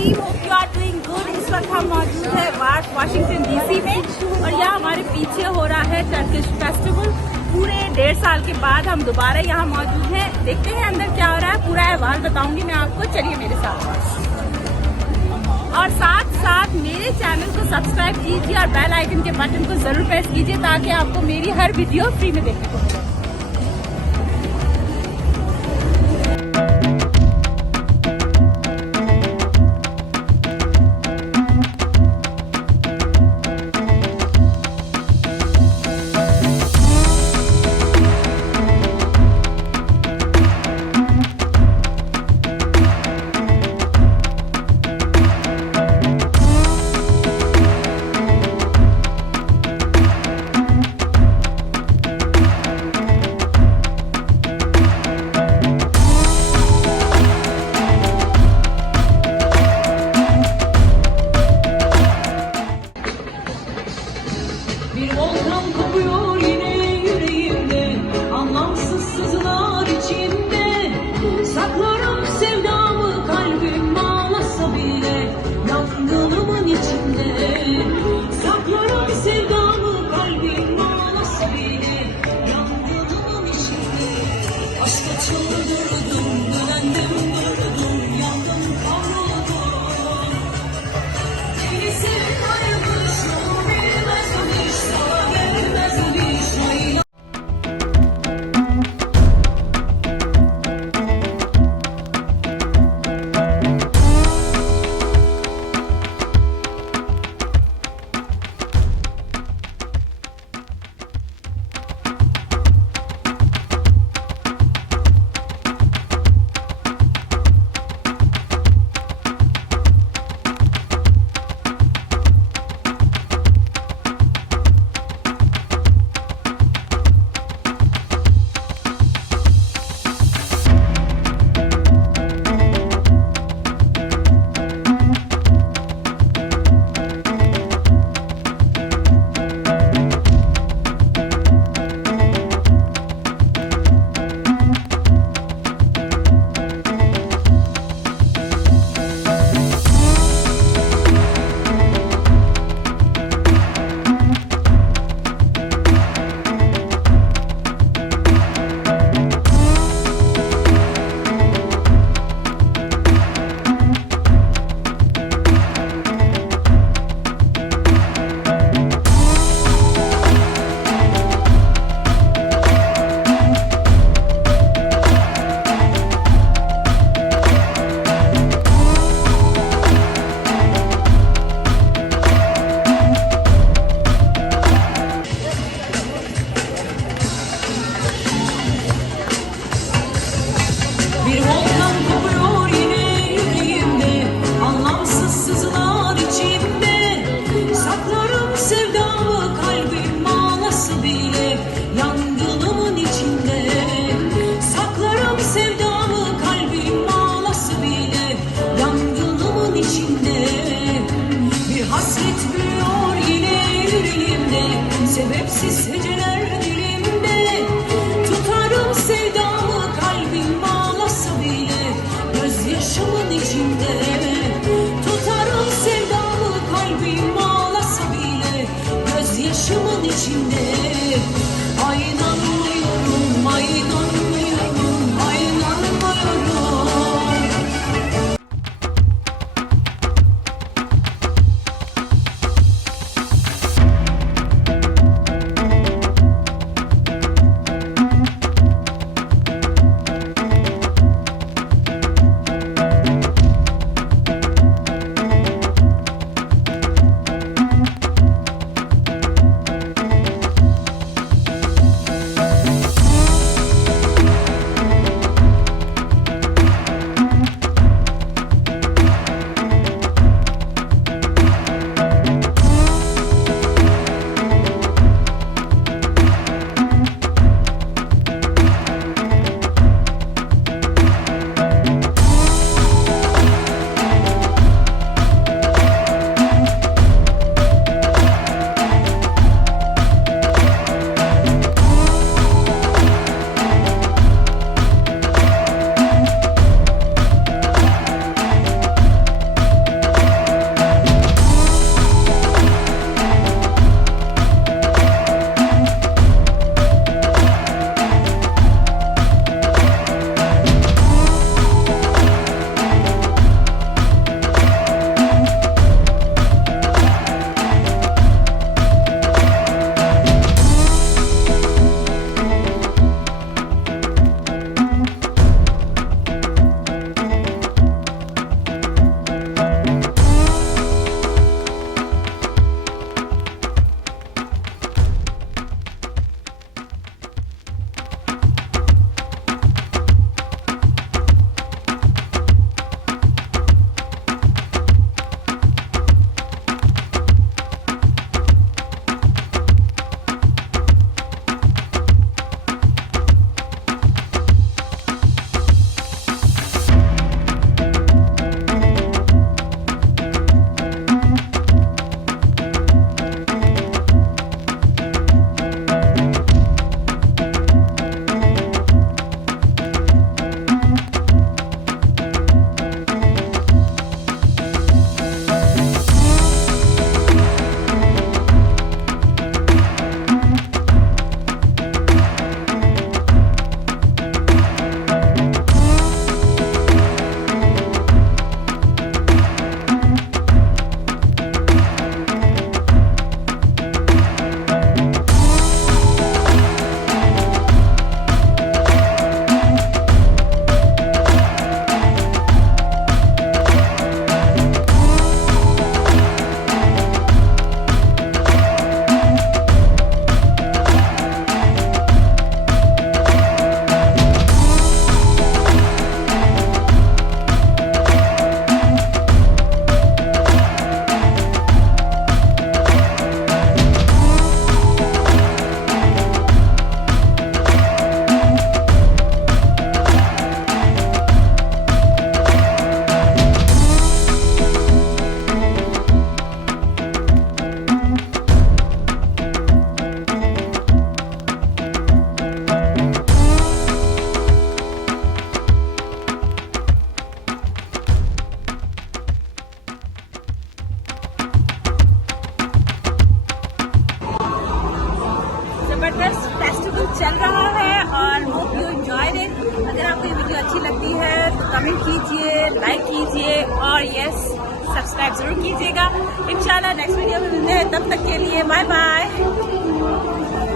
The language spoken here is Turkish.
Team, hope you are doing good. इस वक्त हम मौजूद है वाशिंगटन डीसी में और यहाँ हमारे पीछे हो रहा है टर्किश फेस्टिवल। पूरे 1.5 साल के बाद हम दोबारा यहाँ मौजूद हैं। देखते हैं अंदर क्या हो रहा है, पूरा अहवाल बताऊंगी मैं आपको। चलिए मेरे साथ, और साथ साथ मेरे चैनल को सब्सक्राइब कीजिए और बेल आइकन के बटन को जरूर प्रेस कीजिए ताकि आपको मेरी हर वीडियो फ्री में देखने को मिले। Bir volkan kopuyor yine yüreğimde, anlamsız sızılar içinde. Saklarım sevdamı, kalbim ağlasa bile yangınımın içinde. Saklarım sevdamı, kalbim ağlasa bile yangınımın içinde. Aşka çıldırdım, güvendim durdum, yandım kavruldum. Beni sev kaybışım, bilmez o iş, sana gelmez o iş, ayla. Bir volkan kopuyor yine yüreğimde, anlamsız sızılar içimde. Saklarım sevdamı, kalbim ağlası bile yangınımın içinde. Saklarım sevdamı, kalbim ağlası bile yangınımın içinde. Bir hasret büyüyor yine yüreğimde, sebepsiz heceler dilimde. Tutarım sevdamı, kalbim ağlasa bile gözyaşımın içinde. Tutarım sevdamı, kalbim ağlasa bile gözyaşımın içinde. Ay inanmıyorum, ay inanmıyorum, ay inanmıyorum. Comment कीजिए, लाइक कीजिए और yes subscribe जरूर कीजिएगा। इंशाल्लाह next video में मिलते हैं, तब तक के लिए बाय बाय।